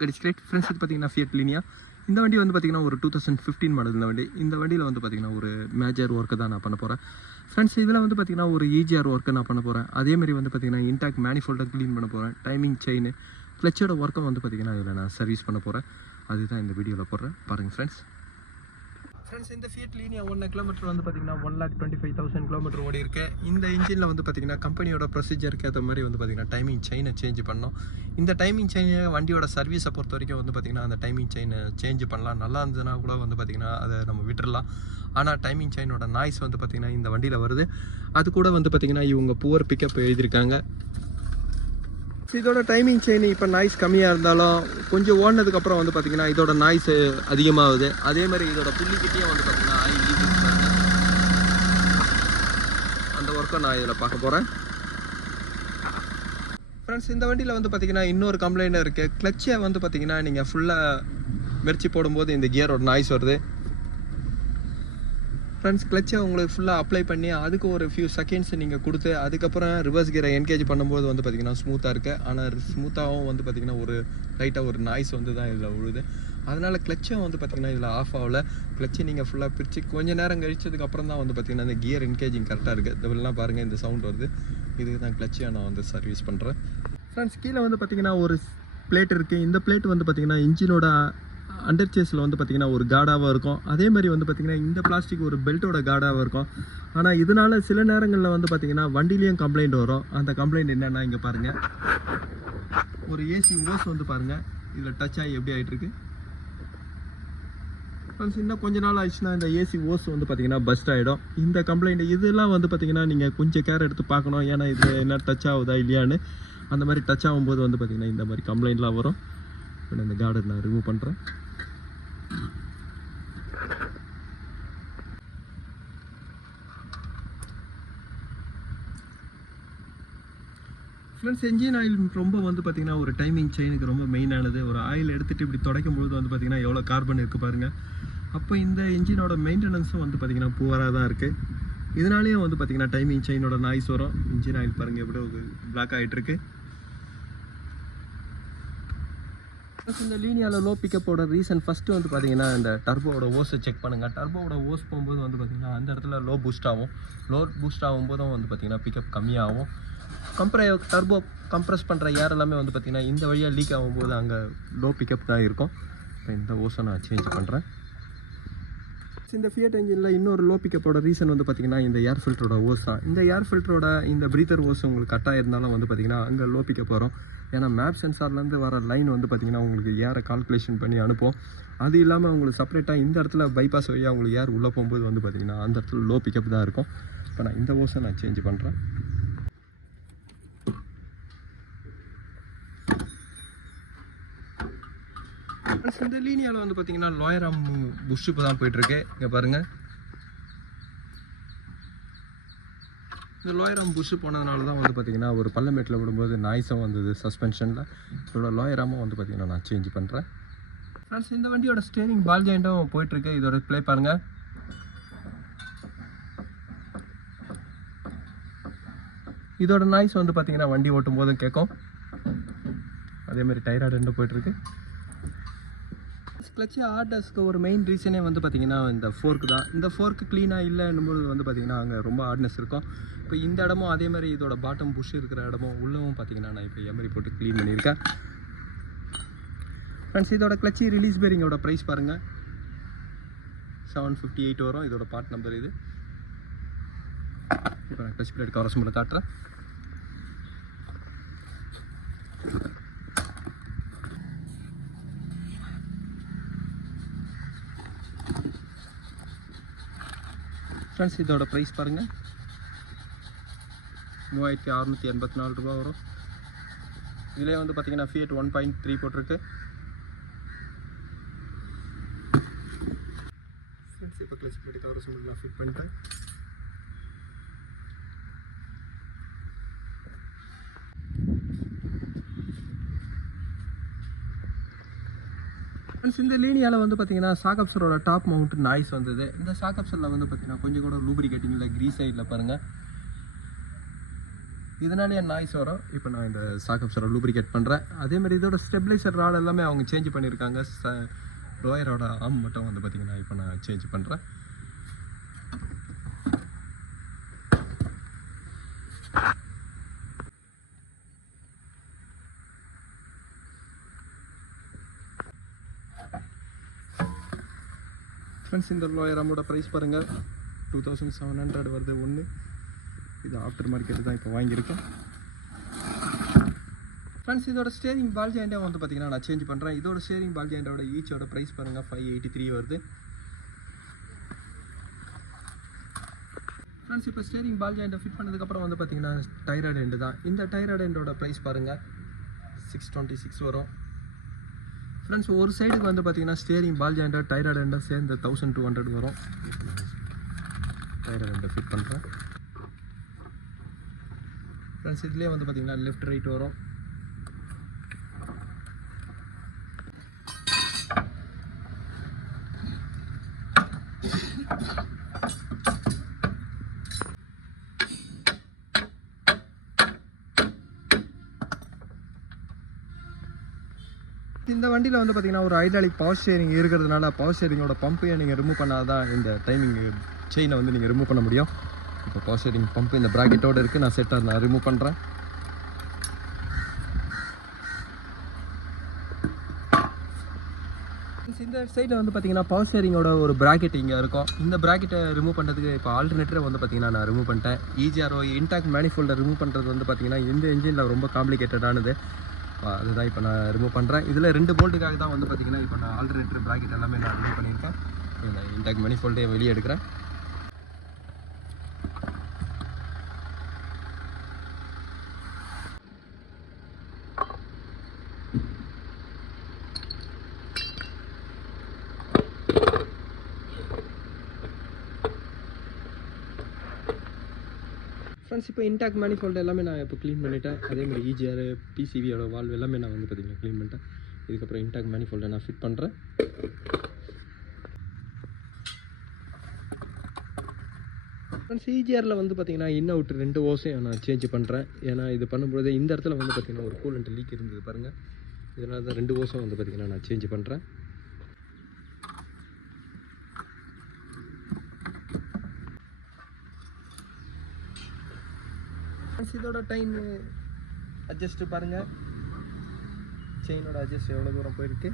கிரெட் friends இது பார்த்தீங்கன்னா Fiat Linea. இந்த வண்டி வந்து பார்த்திங்கன்னா ஒரு 2015 மாடல். இந்த வண்டியில் வந்து பார்த்திங்கன்னா ஒரு மேஜர் ஒர்க்கு தான் நான் பண்ண போகிறேன் ஃப்ரெண்ட்ஸ். இதில் வந்து பார்த்திங்கன்னா ஒரு ஈஜிஆர் ஒர்க்கை நான் பண்ண போகிறேன். அதேமாதிரி வந்து பார்த்திங்கன்னா இன்டாக்ட் மேனிஃபோல்டை க்ளீன் பண்ண போகிறேன். டைமிங் செயின் கிளச்சோட ஒர்க்கை வந்து பார்த்திங்கன்னா இதில் நான் சர்வீஸ் பண்ண போகிறேன். அதுதான் இந்த வீடியோவில் போடுறேன் பாருங்கள் ஃப்ரெண்ட்ஸ். இந்த ஃபியட் லீனியா 1 கிலோமீட்டர் வந்து பார்த்திங்கன்னா 1,25,000 கிலோமீட்டர் ஓடி இருக்கு. இந்த இன்ஜினில் வந்து பார்த்திங்கன்னா கம்பெனியோட ப்ரொசீஜருக்கு ஏற்ற மாதிரி வந்து பார்த்திங்கன்னா டைமிங் செயினை சேஞ்ச் பண்ணோம். இந்த டைமிங் செயினை வண்டியோட சர்வீஸை பொறுத்த வரைக்கும் வந்து பார்த்திங்கன்னா அந்த டைமிங் செயினை சேஞ்ச் பண்ணலாம். நல்லா இருந்ததுன்னா கூட வந்து பார்த்திங்கன்னா அதை நம்ம விட்டுடலாம். ஆனால் டைமிங் செயினோட நாய்ஸ் வந்து பார்த்திங்கன்னா இந்த வண்டியில் வருது. அது கூட வந்து பார்த்திங்கன்னா இவங்க புவர் பிக்கப் எழுதியிருக்காங்க. இதோட டைமிங் செயின் இப்போ நாய்ஸ் கம்மியாக இருந்தாலும் கொஞ்சம் ஓடினதுக்கப்புறம் வந்து பார்த்திங்கன்னா இதோட நாய்ஸ் அதிகமாகுது. அதே மாதிரி இதோட புள்ளிக்கிட்டே வந்து பார்த்திங்கன்னா ஆயில் லீக்கிங் பாருங்க. அந்த ஒர்க்கை நான் இதில் பார்க்க போகிறேன் ஃப்ரெண்ட்ஸ். இந்த வண்டியில் வந்து பார்த்திங்கன்னா இன்னொரு கம்ப்ளைண்ட் இருக்குது. கிளச்சை வந்து பார்த்திங்கன்னா நீங்கள் ஃபுல்லாக மெரிச்சு போடும்போது இந்த கியரோட நாய்ஸ் வருது ஃப்ரெண்ட்ஸ். கிளச்சை உங்களுக்கு ஃபுல்லாக அப்ளை பண்ணி அதுக்கு ஒரு ஃபியூ செகண்ட்ஸ் நீங்கள் கொடுத்து அதுக்கப்புறம் ரிவர்ஸ் கியரை என்கேஜ் பண்ணும்போது வந்து பார்த்திங்கன்னா ஸ்மூத்தாக இருக்குது. ஆனால் ஸ்மூத்தாகவும் வந்து பார்த்திங்கன்னா ஒரு லைட்டாக ஒரு நாய்ஸ் வந்து தான் இதில் விழுது. அதனால் கிளச்சும் வந்து பார்த்திங்கன்னா இதில் ஆஃப் ஆகலை. கிளச்சை நீங்கள் ஃபுல்லாக பிரித்து கொஞ்சம் நேரம் கழிச்சதுக்கப்புறம் தான் வந்து பார்த்திங்கன்னா இந்த கியர் என்கேஜிங் கரெக்டாக இருக்குது. இதெல்லாம் பாருங்கள், இந்த சவுண்ட் வருது. இதுக்கு தான் கிளச்சை நான் வந்து சர்வீஸ் பண்ணுறேன் ஃப்ரெண்ட்ஸ். கீழே வந்து பார்த்திங்கன்னா ஒரு பிளேட் இருக்குது. இந்த பிளேட் வந்து பார்த்திங்கன்னா இன்ஜினோட அண்டர் சேஸில் வந்து பார்த்திங்கன்னா ஒரு கார்டாகவும் இருக்கும். அதே மாதிரி வந்து பார்த்திங்கன்னா இந்த பிளாஸ்டிக் ஒரு பெல்ட்டோட கார்டாகவும் இருக்கும். ஆனால் இதனால் சில நேரங்களில் வந்து பார்த்திங்கன்னா வண்டிலையும் கம்ப்ளைண்ட் வரும். அந்த கம்ப்ளைண்ட் என்னென்னா இங்கே பாருங்கள், ஒரு ஏசி ஓஸ் வந்து பாருங்கள் இதில் டச் ஆகி எப்படி ஆகிட்டுருக்கு. இன்னும் கொஞ்ச நாள் ஆயிடுச்சுன்னா இந்த ஏசி ஓஸ் வந்து பார்த்திங்கன்னா பஸ்ட் ஆகிடும். இந்த கம்ப்ளைண்ட் இதெல்லாம் வந்து பார்த்திங்கன்னா நீங்கள் கொஞ்சம் கேர் எடுத்து பார்க்கணும். ஏன்னா இது என்ன டச் ஆகுதா இல்லையான்னு. அந்த மாதிரி டச் ஆகும்போது வந்து பார்த்திங்கன்னா இந்த மாதிரி கம்ப்ளைண்ட்லாம் வரும். இப்போ இந்த கார்டை நான் ரிமூவ் பண்ணுறேன். ஃப்ரெண்ட்ஸ், என்ஜின் ஆயில் ரொம்ப வந்து பார்த்திங்கன்னா ஒரு டைமிங் செயினுக்கு ரொம்ப மெயினானது. ஒரு ஆயில் எடுத்துகிட்டு இப்படி துடைக்கும் பொழுது வந்து பார்த்திங்கன்னா எவ்வளோ கார்பன் இருக்குது பாருங்கள். அப்போ இந்த என்ஜினோட மெயின்டெனன்ஸும் வந்து பார்த்திங்கன்னா புவராக தான் இருக்குது. இதனாலேயும் வந்து பார்த்திங்கன்னா டைமிங் செயினோட நாய்ஸ் வரும். இன்ஜின் ஆயில் பாருங்கள் எவ்வளோ பிளாக் ஆகிட்டுருக்கு. இந்த லீனியாவில் லோ பிக்கப்போட ரீசன் ஃபஸ்ட்டு வந்து பார்த்திங்கன்னா இந்த டர்போவோட ஓஸை செக் பண்ணுங்கள். டர்போவோட ஓஸ் போகும்போது வந்து பார்த்திங்கன்னா அந்த இடத்துல லோ பூஸ்ட் ஆகும்போதும் வந்து பார்த்திங்கன்னா பிக்கப் கம்மியாகும். டர்போ கம்ப்ரெஸ் பண்ணுற ஏர் எல்லாமே வந்து பார்த்திங்கன்னா இந்த வழியாக லீக் ஆகும்போது அங்கே லோ பிக்கப் தான் இருக்கும். இப்போ இந்த ஓஸை நான் சேஞ்ச் பண்ணுறேன். இந்த ஃபியட் என்ஜினில் இன்னொரு லோ பிக்கப்போட ரீசன் வந்து பார்த்திங்கன்னா இந்த ஏர் ஃபில்டரோட ஓஸ் தான். இந்த ஏர் ஃபில்டரோட இந்த ப்ரீத்தர் ஓஸ் உங்களுக்கு கட்டாக இருந்தாலும் வந்து பார்த்திங்கன்னா அங்கே லோ பிக்கப் வரும். ஏன்னா மேப் சென்சார்லேருந்து வர லைன் வந்து பார்த்திங்கன்னா உங்களுக்கு ஏரை கால்குலேஷன் பண்ணி அனுப்போம். அது இல்லாமல் உங்களுக்கு செப்பரேட்டாக இந்த இடத்துல பைபாஸ் வழியாக உங்களுக்கு ஏர் உள்ளே போகும்போது வந்து பார்த்திங்கன்னா அந்த இடத்துல லோ பிக்கப் தான் இருக்கும். இப்போ நான் இந்த ஓஸை நான் சேஞ்ச் பண்ணுறேன். இந்த லீனியாவில் வந்து பார்த்திங்கன்னா லோயராம் புஷ் இப்போ தான் போயிட்டுருக்கு. இங்கே பாருங்கள், இந்த லோயராம் புஷ் போனதுனால தான் வந்து பார்த்திங்கன்னா ஒரு பள்ளமேட்டில் விடும்போது நாய்ஸும் வந்தது சஸ்பென்ஷனில். இதோட லோயராமும் வந்து பார்த்திங்கன்னா நான் சேஞ்ச் பண்ணுறேன் ஃப்ரெண்ட்ஸ். இந்த வண்டியோட ஸ்டேரிங் பால் ஜாயிண்ட்டும் போயிட்டுருக்கு. இதோட ப்ளே பாருங்கள். இதோட நாய்ஸ் வந்து பார்த்திங்கன்னா வண்டி ஓட்டும் போதும் கேட்கும். அதேமாதிரி டைராய்டு ரெண்டும் போயிட்டுருக்கு. கிளச்சு ஹார்ட்னஸ்க்கு ஒரு மெயின் ரீசனே வந்து பார்த்திங்கன்னா இந்த ஃபோர்க்கு தான். இந்த ஃபோர்க்கு க்ளீனாக இல்லைன்னும்போது வந்து பார்த்திங்கன்னா அங்கே ரொம்ப ஹார்ட்னஸ் இருக்கும். இப்போ இந்த இடமும் அதே மாதிரி இதோட பாட்டம் புஷ் இருக்கிற இடமும் உள்ளவும் பார்த்திங்கன்னா நான் இப்போ எமரி போட்டு க்ளீன் பண்ணியிருக்கேன் ஃப்ரெண்ட்ஸ். இதோட கிளச்சி ரிலீஸ் பேரிங்கோட ப்ரைஸ் பாருங்கள், 758 வரும். இதோட பார்ட் நம்பர் இது. இப்போ நான் கிளச் பிளேட் கவர் சிம்பிள் காட்டுறேன். ஃப்ரெண்ட்ஸ், இதோட ப்ரைஸ் பாருங்கள், 3684 ரூபா வரும். இதிலே வந்து பார்த்திங்கன்னா ஃபியட் 1.3 போட்டிருக்கு. ஃப்ரெண்ட்ஸ், இப்போ கிளச் பிளேட் கவர் சிம்பிள் நான் ஃபிட் பண்ணிட்டேன். ஃப்ரெண்ட்ஸ், இந்த லீனியாவில் வந்து பார்த்திங்கன்னா சாக்கப்சரோட டாப் மவுண்ட் நாய்ஸ் வந்தது. இந்த சாக்கப்சரில் வந்து பார்த்திங்கன்னா கொஞ்சம் கூட லூப்ரிகேட்டிங் இல்லை, க்ரீஸ் சைடில் பாருங்கள். இதனாலேயே நாய்ஸ் வரும். இப்போ நான் இந்த சாக்கப்சரை லூப்ரிகேட் பண்ணுறேன். அதேமாதிரி இதோட ஸ்டெபிளைசர் ராட் எல்லாமே அவங்க சேஞ்ச் பண்ணியிருக்காங்க. லோயரோட ஆம் மட்டும் வந்து பார்த்திங்கன்னா இப்போ நான் சேஞ்ச் பண்ணுறேன். ஃப்ரெண்ட்ஸ் இந்த லோயர் ஆமோட ப்ரைஸ் பாருங்கள் 2700 வருது ஒன்று. இது ஆஃப்டர் மார்க்கெட்டு தான் இப்போ வாங்கியிருக்கேன். ஃப்ரெண்ட்ஸ் இதோட ஸ்டேரிங் பால் ஜாயிண்ட்டை வந்து பார்த்திங்கன்னா நான் சேஞ்ச் பண்ணுறேன். இதோட ஸ்டேரிங் பால் ஜாயிண்டோட ஈச்சோட ப்ரைஸ் பாருங்கள் 583 வருது. ஃப்ரெண்ட்ஸ் இப்போ ஸ்டேரிங் பால் ஜாயிண்ட்டை ஃபிட் பண்ணதுக்கப்புறம் வந்து பார்த்திங்கன்னா டைராய்டு எண்டு தான். இந்த டைராய்டு எண்டோட ப்ரைஸ் பாருங்கள் 626 வரும். ஃப்ரெண்ட்ஸ் ஒரு சைடுக்கு வந்து பார்த்திங்கன்னா ஸ்டேரிங் பால் ஜாயிண்டை டைராய்டு எண்டை சேர்ந்து 1200 வரும். டைராய்டு எண்டை ஃபிட் பண்ணுறேன். ஃப்ரெண்ட்ஸ் இதுலேயே வந்து பார்த்திங்கன்னா லெஃப்ட் ரைட் வரும். இந்த வண்டியில் வந்து பார்த்திங்கன்னா ஒரு ஹைட்ராலிக் பவர் ஸ்டேரிங் இருக்கிறதுனால பவர் ஸ்டேரிங்கோட பம்பையும் நீங்கள் ரிமூவ் பண்ணால் தான் இந்த டைமிங் செயினை வந்து நீங்கள் ரிமூவ் பண்ண முடியும். இப்போ பவர் ஸ்டேரிங் பம்பு இந்த ப்ராக்கெட்டோடு இருக்குது. நான் செட்டாக நான் ரிமூவ் பண்ணுறேன். இந்த சைடில் வந்து பார்த்திங்கன்னா பவர் ஸ்டேரிங்கோட ஒரு ப்ராக்கெட் இங்கே இருக்கும். இந்த ப்ராக்கெட்டை ரிமூவ் பண்ணுறதுக்கு இப்போ ஆல்டர்னேட்டரை வந்து பார்த்திங்கன்னா நான் ரிமூவ் பண்ணிட்டேன். EGR இன்டாக்ட் மேனிஃபோல்டை ரிமூவ் பண்ணுறது வந்து பார்த்திங்கன்னா இந்த இன்ஜினில் ரொம்ப காம்ப்ளிகேட்டடானது. அதுதான் இப்போ நான் ரிமூவ் பண்ணுறேன். இதில் 2 போல்ட்டுக்காக தான் வந்து பார்த்திங்கன்னா இப்போ நான் ஆல்டர்னேட்டர் ப்ராக்கெட் எல்லாமே நான் ரிமூவ் பண்ணியிருக்கேன். இந்த இன்டாக்ட் மேனிஃபோல்டை வெளியே எடுக்கிறேன். ஃப்ரெண்ட்ஸ் இப்போ இன்டாக்ட் மேனிஃபோல்டு எல்லாமே நான் இப்போ க்ளீன் பண்ணிட்டேன். அதேமாதிரி EGR PCBயோட வால்வ் எல்லாமே நான் வந்து பார்த்திங்கன்னா க்ளீன் பண்ணிட்டேன். இதுக்கப்புறம் இன்டாக்ட் மேனிஃபோல்டை நான் ஃபிட் பண்ணுறேன். ஃப்ரெண்ட்ஸ் EGRல வந்து பார்த்திங்கன்னா இன் அவுட் 2 ஓஸையும் நான் சேஞ்ச் பண்ணுறேன். ஏன்னா இது பண்ணும்போது இந்த இடத்துல வந்து பார்த்திங்கன்னா ஒரு கூலண்ட் லீக் இருந்தது பாருங்கள். இதனால தான் 2 ஓஸும் வந்து பார்த்திங்கன்னா நான் சேஞ்ச் பண்ணுறேன். இதோட டைம் அட்ஜஸ்ட் பாருங்கள். செயினோட அட்ஜஸ்ட் எவ்வளோ தூரம் போயிருக்கு.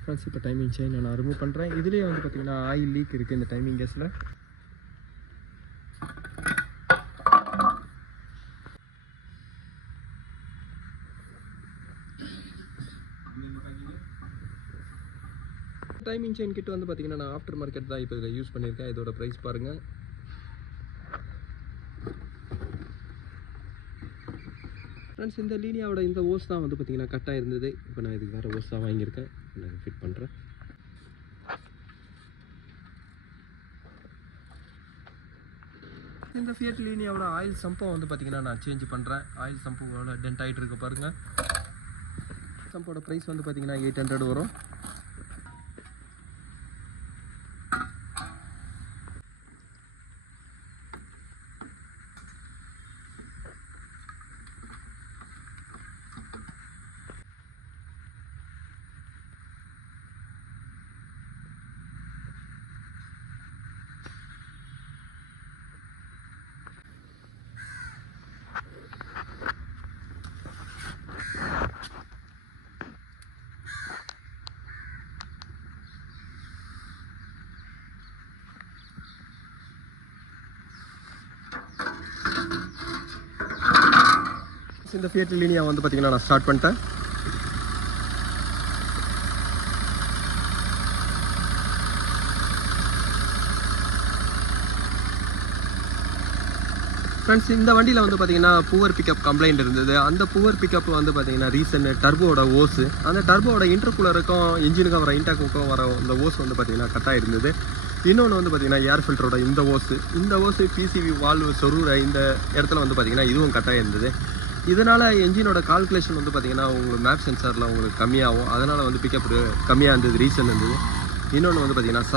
ஃப்ரெண்ட்ஸ் இப்போ டைமிங் செயினை நான் ரிமூவ் பண்ணுறேன். இதுலேயே வந்து பார்த்திங்கன்னா ஆயில் லீக் இருக்குது இந்த டைமிங் கேஸில். டைமிங் செயின் கிட்ட வந்து பார்த்திங்கன்னா நான் ஆஃப்டர் மார்க்கெட் தான் இப்போ இதில் யூஸ் பண்ணியிருக்கேன். இதோட ப்ரைஸ் பாருங்கள். ஃப்ரெண்ட்ஸ் இந்த லீனியாவோட இந்த ஓஸ் தான் வந்து பார்த்திங்கன்னா கட்டாக இருந்தது. இப்போ நான் இதுக்கு வேறு ஓஸ் தான் வாங்கியிருக்கேன். நான் ஃபிட் பண்ணுறேன். இந்த ஃபியட் லீனியாவோட ஆயில் சம்பை வந்து பார்த்திங்கன்னா நான் சேஞ்ச் பண்ணுறேன். ஆயில் சம்போட டென்ட் ஆகிட்டு இருக்க பாருங்கள். சம்போட ப்ரைஸ் வந்து பார்த்திங்கன்னா 800 வரும். இந்த ஃபியட் லீனியா வந்து பார்த்திங்கன்னா நான் ஸ்டார்ட் பண்ணிட்டேன். ஃப்ரெண்ட்ஸ் இந்த வண்டியில் வந்து பார்த்திங்கன்னா புவர் பிக்கப் கம்ப்ளைண்ட் இருந்தது. அந்த புவர் பிக்கப் வந்து பார்த்திங்கன்னா ரீசன் டர்போட ஓஸு, அந்த டர்போட இன்டர்கூலருக்கும் இன்ஜினுக்கும் வர இன்டாக்குக்கும் வர இந்த ஓஸ் வந்து பார்த்திங்கன்னா கட்டாக இருந்தது. இன்னொன்று வந்து பார்த்திங்கன்னா ஏர் ஃபில்டரோட இந்த ஓஸு PCB வால்வு சொருகிற இந்த இடத்துல வந்து பார்த்திங்கன்னா இதுவும் கட்டாக இருந்தது. இதனால் என்ஜினோட கால்குலேஷன் வந்து பார்த்திங்கன்னா உங்களுக்கு மேப் சென்சாரில் உங்களுக்கு கம்மியாகும். அதனால் வந்து பிக்கப் கம்மியாக இருந்தது ரீசன் இருந்தது. இன்னொன்று வந்து பார்த்தீங்கன்னா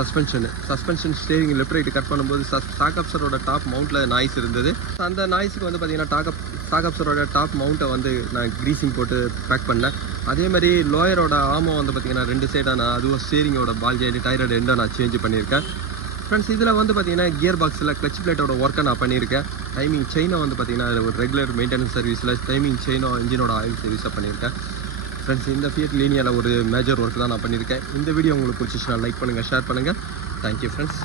suspension steering left right cut பண்ணும்போது ஸ்டாக் அப்சரோட டாப் மவுண்ட்டில் நாய்ஸ் இருந்தது. அந்த நாய்ஸுக்கு வந்து பார்த்தீங்கன்னா ஸ்டாக் அப்சரோட டாப் மவுண்ட்டை வந்து நான் க்ரீசிங் போட்டு பேக் பண்ணேன். அதே மாதிரி லோயரோட ஆமம் வந்து பார்த்தீங்கன்னா 2 சைடாக நான் அதுவும் ஸ்டேரிங்கோட பால் ஜாயிண்ட் டயரோட எண்டை நான் சேஞ்ச் பண்ணியிருக்கேன். ஃப்ரெண்ட்ஸ் இதில் வந்து பார்த்தீங்கன்னா கியர் பாக்ஸில் கிளச் பிளேட்டோட ஒர்க்கை நான் பண்ணியிருக்கேன். டைமிங் செயினை வந்து பார்த்தீங்கன்னா ஒரு ரெகுலர் மெயின்டெனன்ஸ் சர்வீஸில் டைமிங் செயினோ இன்ஜினோட ஆயில் சர்வீஸாக பண்ணியிருக்கேன். ஃப்ரெண்ட்ஸ் இந்த ஃபியட் லீனியாவில் ஒரு மேஜர் ஒர்க் தான் நான் பண்ணியிருக்கேன். இந்த வீடியோ உங்களுக்கு பிடிச்சிச்சுன்னா லைக் பண்ணுங்கள், ஷேர் பண்ணுங்கள். Thank you friends.